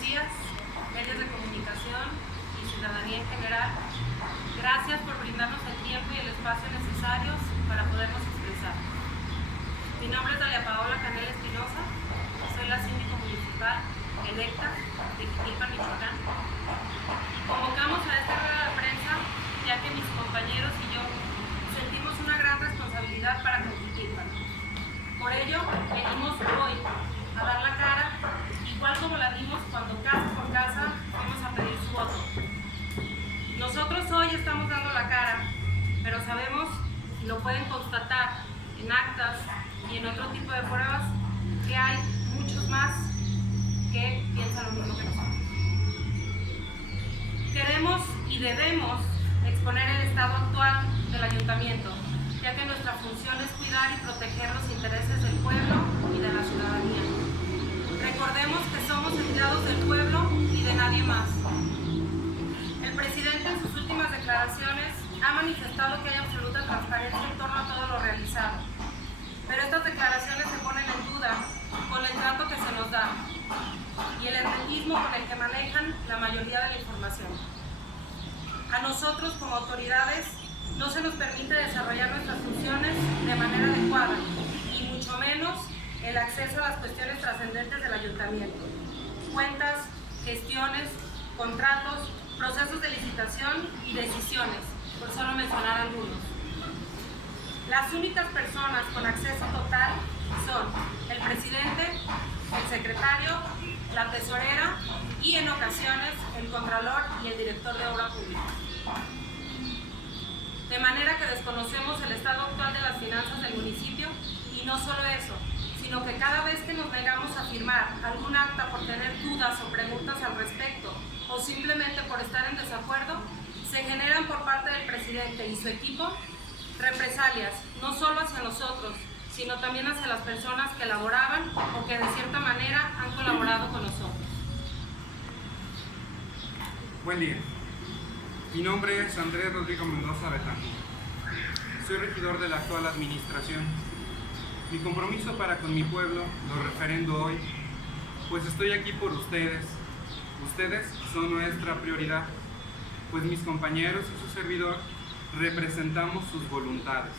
buenos días, medios de comunicación y ciudadanía en general. Gracias por brindarnos el tiempo y el espacio necesarios para podernos expresar. Mi nombre es Dalia Paola Canela Espinosa, soy la síndico municipal electa de Jiquilpan, Michoacán. Convocamos a esta rueda de prensa ya que mis compañeros y yo sentimos una gran responsabilidad para con Jiquilpan. Por ello, venimos hoy a dar la cara, igual como la dimos cuando casa por casa fuimos a pedir su voto. Nosotros hoy estamos dando la cara, pero sabemos, y lo pueden constatar en actas y en otro tipo de pruebas, que hay muchos más que piensan lo mismo que nosotros. Queremos y debemos exponer el estado actual del ayuntamiento, ya que nuestra función es cuidar y proteger los intereses del pueblo y de la ciudadanía. Recordemos que somos empleados del pueblo y de nadie más. El presidente en sus últimas declaraciones ha manifestado que hay absoluta transparencia en torno a todo lo realizado, pero estas declaraciones se ponen en duda con el trato que se nos da y el hermetismo con el que manejan la mayoría de la información. A nosotros como autoridades no se nos permite desarrollar nuestras funciones de manera adecuada y mucho menos el acceso a las cuestiones trascendentes del ayuntamiento: cuentas, gestiones, contratos, procesos de licitación y decisiones, por solo mencionar algunos. Las únicas personas con acceso total son el presidente, el secretario, la tesorera y en ocasiones el contralor y el director de obra pública. De manera que desconocemos el estado actual de las finanzas del municipio, y no solo eso, sino que cada vez que nos negamos a firmar algún acta por tener dudas o preguntas al respecto o simplemente por estar en desacuerdo, se generan por parte del presidente y su equipo represalias, no solo hacia nosotros, sino también hacia las personas que elaboraban o que de cierta manera han colaborado con nosotros. Buen día. Mi nombre es Andrés Rodrigo Mendoza Betancourt. Soy regidor de la actual administración. Mi compromiso para con mi pueblo lo referendo hoy, pues estoy aquí por ustedes. Ustedes son nuestra prioridad, pues mis compañeros y su servidor representamos sus voluntades.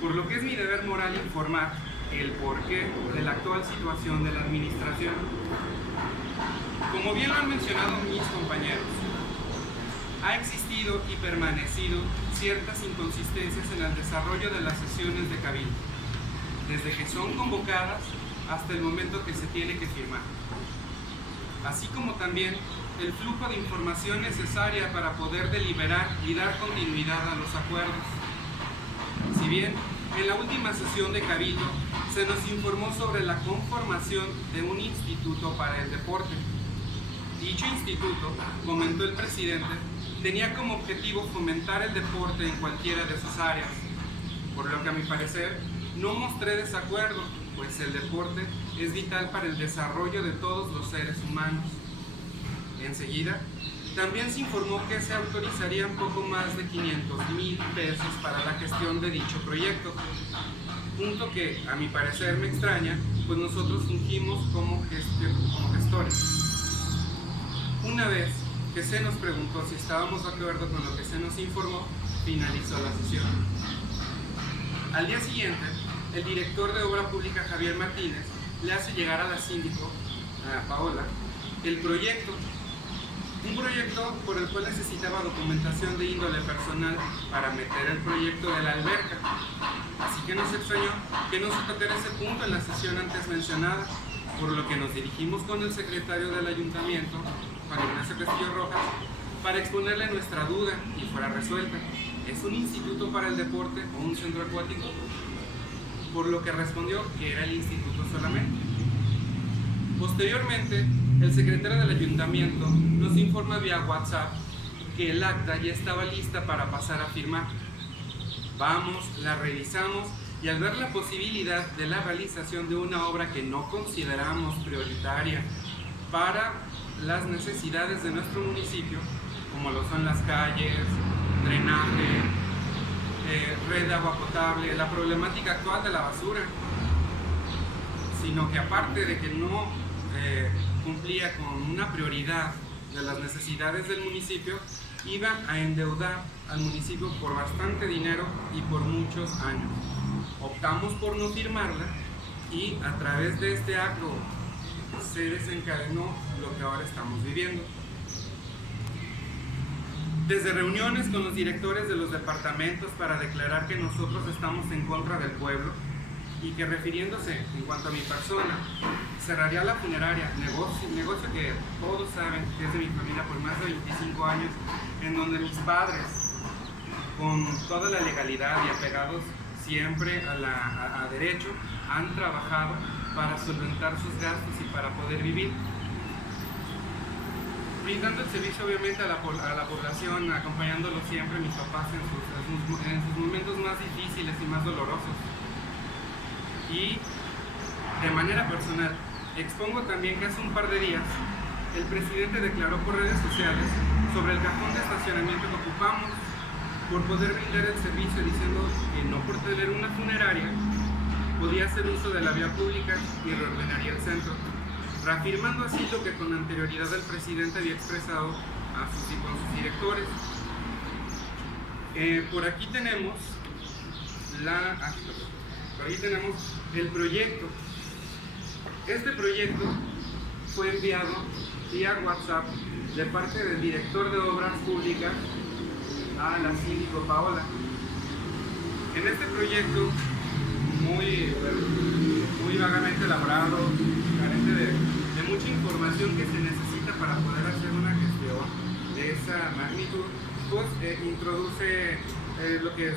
Por lo que es mi deber moral informar el porqué de la actual situación de la administración. Como bien lo han mencionado mis compañeros, ha existido y permanecido ciertas inconsistencias en el desarrollo de las sesiones de cabildo, desde que son convocadas hasta el momento que se tiene que firmar, así como también el flujo de información necesaria para poder deliberar y dar continuidad a los acuerdos. Si bien en la última sesión de cabildo se nos informó sobre la conformación de un instituto para el deporte. Dicho instituto, comentó el presidente, tenía como objetivo fomentar el deporte en cualquiera de sus áreas, por lo que a mi parecer no mostré desacuerdo, pues el deporte es vital para el desarrollo de todos los seres humanos. Enseguida, también se informó que se autorizarían poco más de 500,000 pesos para la gestión de dicho proyecto, punto que a mi parecer me extraña, pues nosotros fungimos como gestores. Una vez que se nos preguntó si estábamos de acuerdo con lo que se nos informó, finalizó la sesión. Al día siguiente, el director de obra pública, Javier Martínez, le hace llegar a la síndico, a Paola, el proyecto. Un proyecto por el cual necesitaba documentación de índole personal para meter el proyecto de la alberca. Así que nos extrañó que no se tocara ese punto en la sesión antes mencionada, por lo que nos dirigimos con el secretario del ayuntamiento, Juan Ignacio Castillo Rojas, para exponerle nuestra duda y fuera resuelta. ¿Es un instituto para el deporte o un centro acuático? Por lo que respondió que era el instituto solamente. Posteriormente, el secretario del ayuntamiento nos informa vía WhatsApp que el acta ya estaba lista para pasar a firmar. Vamos, la revisamos y al ver la posibilidad de la realización de una obra que no consideramos prioritaria para las necesidades de nuestro municipio, como lo son las calles, drenaje, red de agua potable, la problemática actual de la basura, sino que aparte de que no cumplía con una prioridad de las necesidades del municipio, iba a endeudar al municipio por bastante dinero y por muchos años. Optamos por no firmarla y a través de este acto se desencadenó lo que ahora estamos viviendo. Desde reuniones con los directores de los departamentos para declarar que nosotros estamos en contra del pueblo y que, refiriéndose en cuanto a mi persona, cerraría la funeraria, negocio que todos saben que es de mi familia por más de 25 años, en donde mis padres, con toda la legalidad y apegados siempre a derecho, han trabajado para solventar sus gastos y para poder vivir, brindando el servicio obviamente a la población, acompañándolos siempre mis papás en sus momentos más difíciles y más dolorosos. Y de manera personal, expongo también que hace un par de días el presidente declaró por redes sociales sobre el cajón de estacionamiento que ocupamos por poder brindar el servicio, diciendo que no por tener una funeraria podía hacer uso de la vía pública y reordenaría el centro, reafirmando así lo que con anterioridad el presidente había expresado con sus directores. Por aquí tenemos el proyecto. Este proyecto fue enviado vía WhatsApp de parte del director de Obras Públicas a la síndico Paola. En este proyecto, muy vagamente elaborado, carente de mucha información que se necesita para poder hacer una gestión de esa magnitud, pues introduce lo que es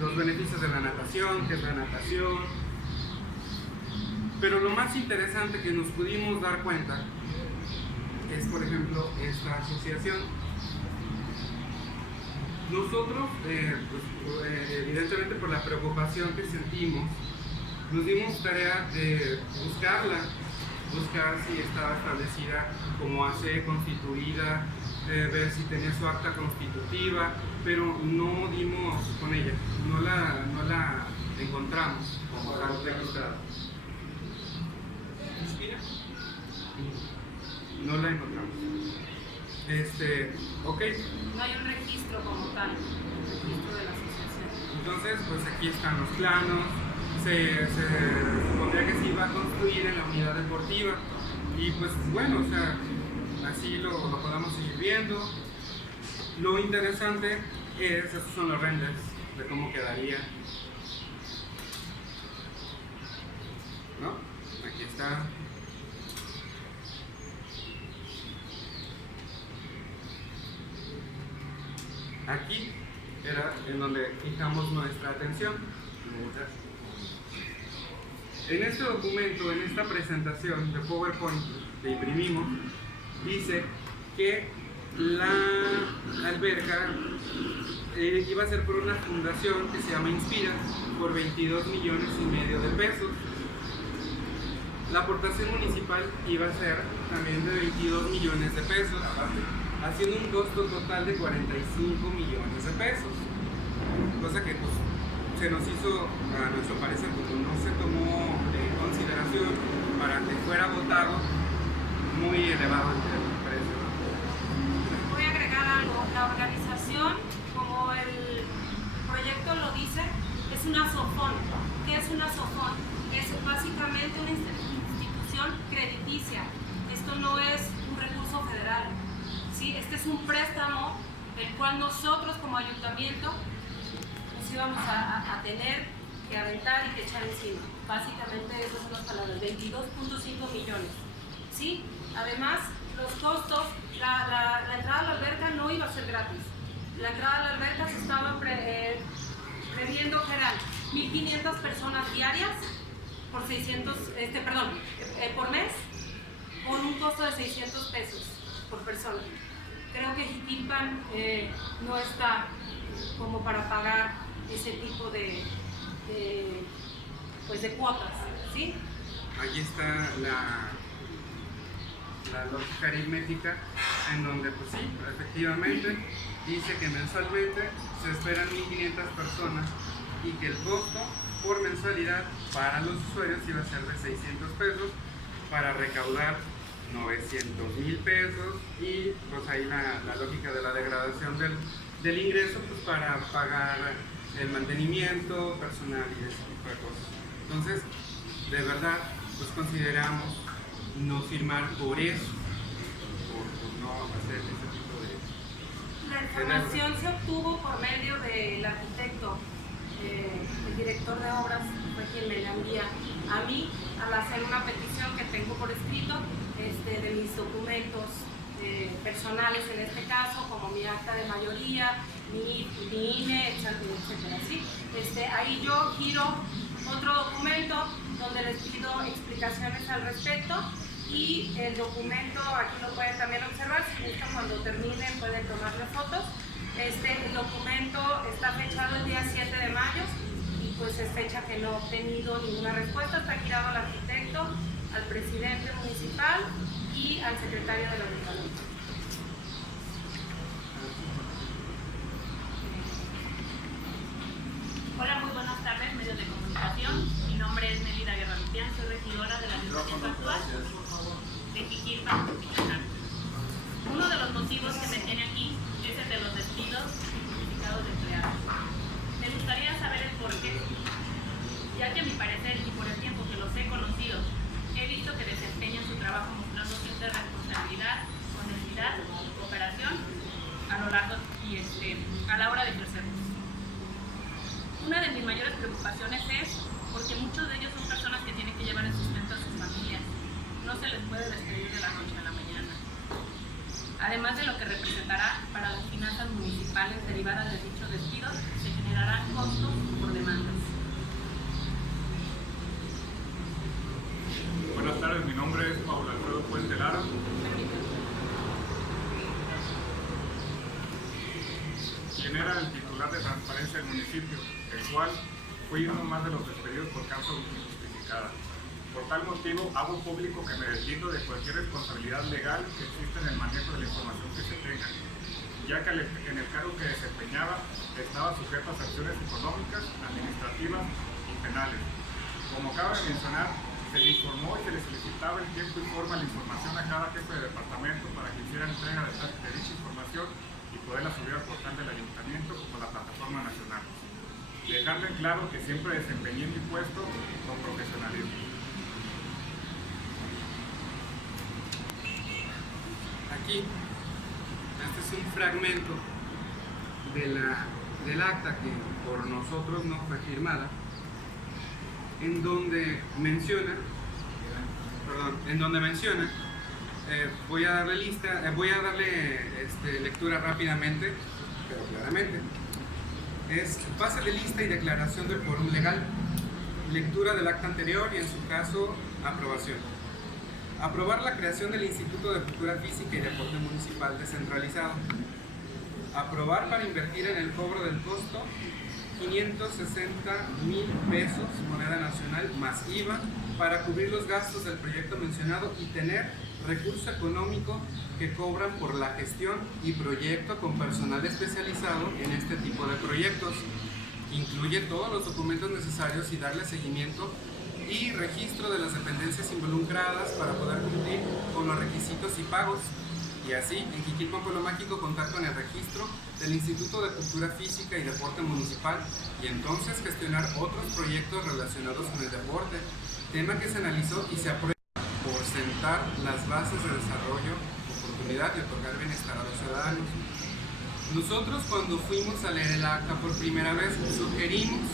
los beneficios de la natación, que es la natación. Pero lo más interesante que nos pudimos dar cuenta es, por ejemplo, esta asociación. Nosotros, evidentemente por la preocupación que sentimos, nos dimos tarea de buscar si estaba establecida como AC constituida, ver si tenía su acta constitutiva, pero no dimos con ella, no la encontramos como tal registrada. No la encontramos. Ok. No hay un registro como tal, registro de la asociación. Entonces, pues aquí están los planos. Se supondría que se iba a construir en la unidad deportiva. Y pues bueno, o sea, así lo podamos seguir viendo. Lo interesante es, estos son los renders de cómo quedaría. ¿No? Aquí está. Aquí era en donde fijamos nuestra atención. En este documento, en esta presentación de PowerPoint que imprimimos, dice que la alberca iba a ser por una fundación que se llama Inspira por 22 millones y medio de pesos. La aportación municipal iba a ser también de 22 millones de pesos, haciendo un costo total de 45 millones de pesos, cosa que pues se nos hizo, a nuestro parecer, como no se tomó en consideración para que fuera votado, muy elevado el precio, ¿no? Voy a agregar algo. La organización, como el proyecto lo dice, es una SOFON. ¿Qué es una SOFON? Es básicamente una institución crediticia. Esto no es un recurso federal, ¿sí? Este es un préstamo el cual nosotros como ayuntamiento nos íbamos a tener que aventar y que echar encima. Básicamente esas son las palabras, 22.5 millones, ¿sí? Además, los costos, la entrada a la alberca no iba a ser gratis. La entrada a la alberca se estaba previendo que eran 1.500 personas diarias por por mes, con un costo de 600 pesos por persona. Creo que Jiquilpan no está como para pagar ese tipo de cuotas, ¿sí? Ahí está la lógica aritmética, en donde pues sí, efectivamente dice que mensualmente se esperan 1.500 personas y que el costo por mensualidad para los usuarios iba a ser de 600 pesos, para recaudar 900,000 pesos y pues ahí la lógica de la degradación del ingreso pues para pagar el mantenimiento personal y ese tipo de cosas. Entonces, de verdad, pues consideramos no firmar por eso, por no hacer ese tipo de... La información se obtuvo por medio del arquitecto, el director de obras fue quien me la envía a mí al hacer una petición que tengo por escrito de mis documentos personales en este caso, como mi acta de mayoría, mi INE, etcétera, ¿sí? Ahí yo giro otro documento donde les pido explicaciones al respecto y el documento, aquí lo pueden también observar, si gustan cuando termine pueden tomarle fotos. El documento está fechado el día 7 de mayo y pues es fecha que no he obtenido ninguna respuesta, está girado al arquitecto, al presidente municipal y al secretario del ayuntamiento. Hola, muy buenas tardes, medios de comunicación. Mi nombre es Nelida Guerra Lupián, soy regidora del ayuntamiento actual de Jiquilpan. Uno de los motivos que me tiene aquí es el de los despidos injustificados de empleados. Me gustaría saber el porqué, ya que a mi parecer y por el tiempo que los he conocido, he visto que desempeñan su trabajo mostrando cierta responsabilidad, honestidad, cooperación a lo largo y a la hora de ejercer. Una de mis mayores preocupaciones es porque muchos de ellos son personas que tienen que llevar el sustento a sus familias. No se les puede despedir de la noche a la mañana. Además de lo que representará para las finanzas municipales derivadas de dichos despidos, se generarán costos por demandas. Buenas tardes, mi nombre es Pablo Alfredo Puente Lara. Quien era el titular de transparencia del municipio, el cual fue uno más de los despedidos por causa injustificada. Por tal motivo, hago público que me deslindo de cualquier responsabilidad legal que exista en el manejo de la información que se tenga, ya que en el cargo que desempeñaba estaba sujeto a sanciones económicas, administrativas y penales. Como cabe mencionar, se le informó y se le solicitaba en tiempo y forma la información a cada jefe de departamento para que hiciera entrega de dicha información y poderla subir al portal del ayuntamiento como la plataforma nacional, dejando en claro que siempre desempeñé mi puesto con profesionalismo. Aquí, este es un fragmento del acta que por nosotros no fue firmada, en donde menciona, voy a darle lectura rápidamente, pero claramente. Es pase de lista y declaración del quórum legal, lectura del acta anterior y en su caso aprobación. Aprobar la creación del Instituto de Cultura Física y Deporte Municipal Descentralizado. Aprobar para invertir en el cobro del costo 560,000 pesos, moneda nacional, más IVA, para cubrir los gastos del proyecto mencionado y tener recurso económico que cobran por la gestión y proyecto con personal especializado en este tipo de proyectos. Incluye todos los documentos necesarios y darle seguimiento y registro de las dependencias involucradas para poder cumplir con los requisitos y pagos. Y así, en Jiquilpan Pueblo Mágico, contar con el registro del Instituto de Cultura Física y Deporte Municipal y entonces gestionar otros proyectos relacionados con el deporte, tema que se analizó y se aprueba por sentar las bases de desarrollo, oportunidad y otorgar bienestar a los ciudadanos. Nosotros, cuando fuimos a leer el acta por primera vez, sugerimos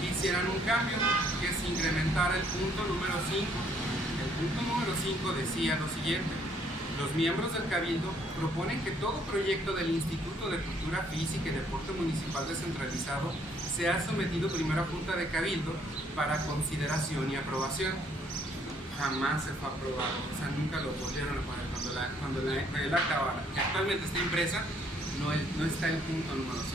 que hicieran un cambio, que se incrementara el punto número 5. El punto número 5 decía lo siguiente: los miembros del Cabildo proponen que todo proyecto del Instituto de Cultura Física y Deporte Municipal Descentralizado sea sometido primero a Junta de Cabildo para consideración y aprobación. Jamás se fue aprobado, o sea, nunca lo volvieron a poner. Cuando el acta que actualmente está impresa, no está el punto número 5.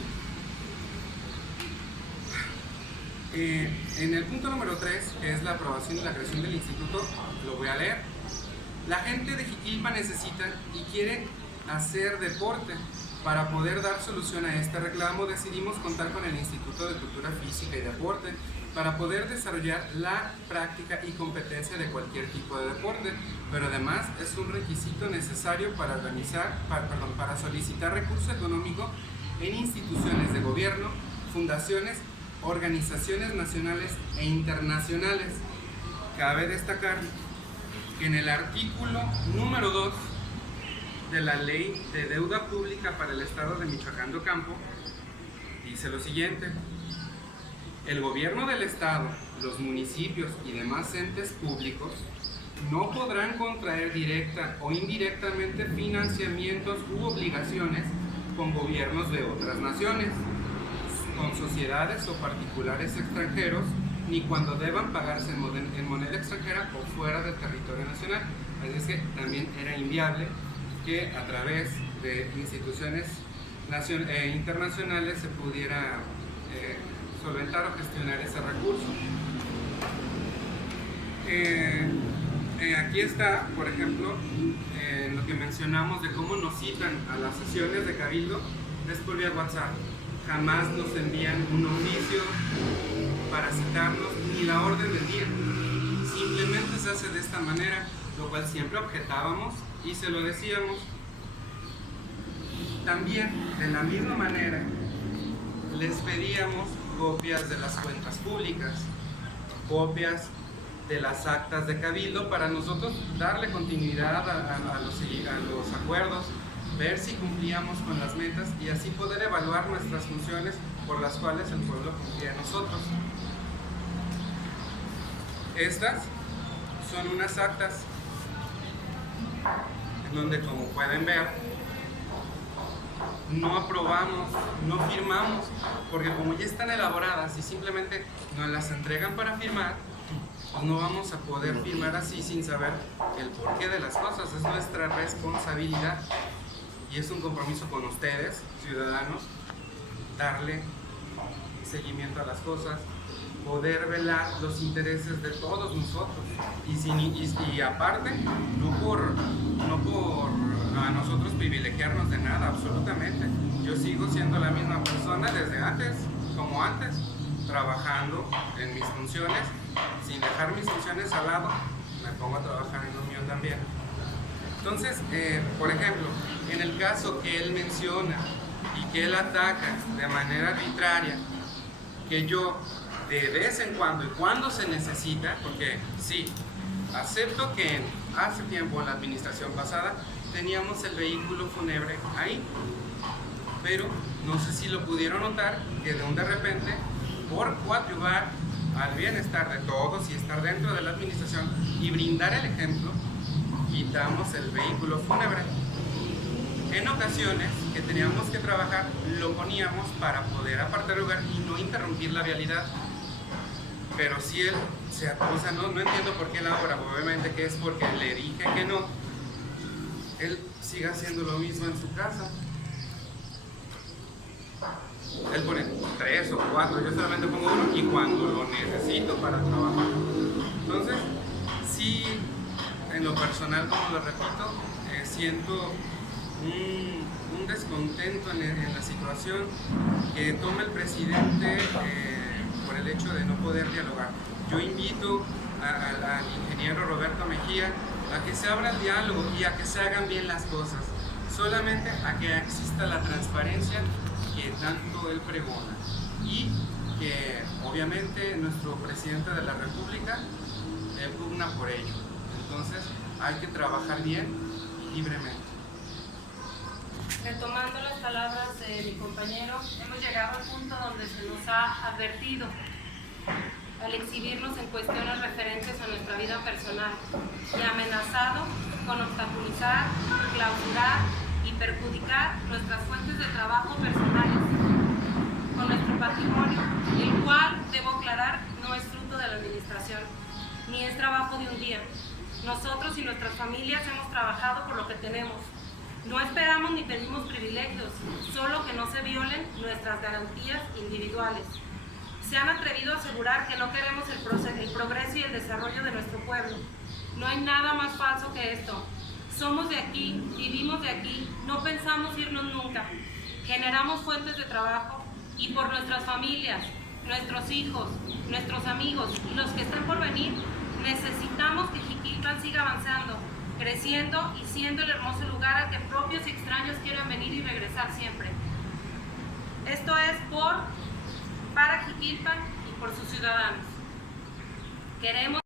En el punto número 3, que es la aprobación y la creación del instituto, lo voy a leer. La gente de Jiquilpan necesita y quiere hacer deporte. Para poder dar solución a este reclamo, decidimos contar con el Instituto de Cultura Física y Deporte, para poder desarrollar la práctica y competencia de cualquier tipo de deporte, pero además es un requisito necesario para solicitar recurso económico en instituciones de gobierno, fundaciones, organizaciones nacionales e internacionales. Cabe destacar que en el artículo número 2 de la Ley de Deuda Pública para el Estado de Michoacán de Ocampo dice lo siguiente: el gobierno del Estado, los municipios y demás entes públicos no podrán contraer directa o indirectamente financiamientos u obligaciones con gobiernos de otras naciones, con sociedades o particulares extranjeros, ni cuando deban pagarse en moneda extranjera o fuera del territorio nacional. Así es que también era inviable que a través de instituciones internacionales se pudiera solventar o gestionar ese recurso. Aquí está, por ejemplo, lo que mencionamos de cómo nos citan a las sesiones de Cabildo, es por vía WhatsApp. Jamás nos envían un oficio para citarnos ni la orden del día. Simplemente se hace de esta manera, lo cual siempre objetábamos y se lo decíamos. También, de la misma manera, les pedíamos copias de las cuentas públicas, copias de las actas de Cabildo, para nosotros darle continuidad a los acuerdos, ver si cumplíamos con las metas y así poder evaluar nuestras funciones por las cuales el pueblo confía en nosotros. Estas son unas actas en donde, como pueden ver, no aprobamos, no firmamos, porque como ya están elaboradas y simplemente nos las entregan para firmar, pues no vamos a poder firmar así sin saber el porqué de las cosas. Es nuestra responsabilidad y es un compromiso con ustedes, ciudadanos, darle seguimiento a las cosas, poder velar los intereses de todos nosotros y aparte, no por a nosotros privilegiarnos de nada, absolutamente. Yo sigo siendo la misma persona desde antes, como antes, trabajando en mis funciones, sin dejar mis funciones al lado, me pongo a trabajar en lo mío también. Entonces, por ejemplo, en el caso que él menciona y que él ataca de manera arbitraria, que yo de vez en cuando y cuando se necesita, porque sí, acepto que hace tiempo en la administración pasada teníamos el vehículo fúnebre ahí, pero no sé si lo pudieron notar que de repente, por coadyuvar al bienestar de todos y estar dentro de la administración y brindar el ejemplo, quitamos el vehículo fúnebre. En ocasiones que teníamos que trabajar, lo poníamos para poder apartar el lugar y no interrumpir la vialidad. Pero si él se acusa, no entiendo por qué la obra, obviamente que es porque le dije que no, él sigue haciendo lo mismo en su casa. Él pone 3 o 4, yo solamente pongo 1 y cuando lo necesito para trabajar. Entonces, sí, en lo personal, como lo repito, siento un descontento en la situación que toma el presidente por el hecho de no poder dialogar. Yo invito al ingeniero Roberto Mejía a que se abra el diálogo y a que se hagan bien las cosas, solamente a que exista la transparencia que tanto él pregona y que obviamente nuestro presidente de la República pugna por ello. Entonces hay que trabajar bien y libremente. Retomando las palabras de mi compañero, hemos llegado al punto donde se nos ha advertido al exhibirnos en cuestiones referentes a nuestra vida personal y amenazado con obstaculizar, clausurar y perjudicar nuestras fuentes de trabajo personales con nuestro patrimonio, el cual, debo aclarar, no es fruto de la administración, ni es trabajo de un día. Nosotros y nuestras familias hemos trabajado por lo que tenemos. No esperamos ni pedimos privilegios, solo que no se violen nuestras garantías individuales. Se han atrevido a asegurar que no queremos el progreso y el desarrollo de nuestro pueblo. No hay nada más falso que esto. Somos de aquí, vivimos de aquí, no pensamos irnos nunca. Generamos fuentes de trabajo y por nuestras familias, nuestros hijos, nuestros amigos y los que están por venir, necesitamos que Jiquilpan siga avanzando, creciendo y siendo el hermoso lugar al que propios y extraños quieran venir y regresar siempre. Esto es para Jiquilpan y por sus ciudadanos. Queremos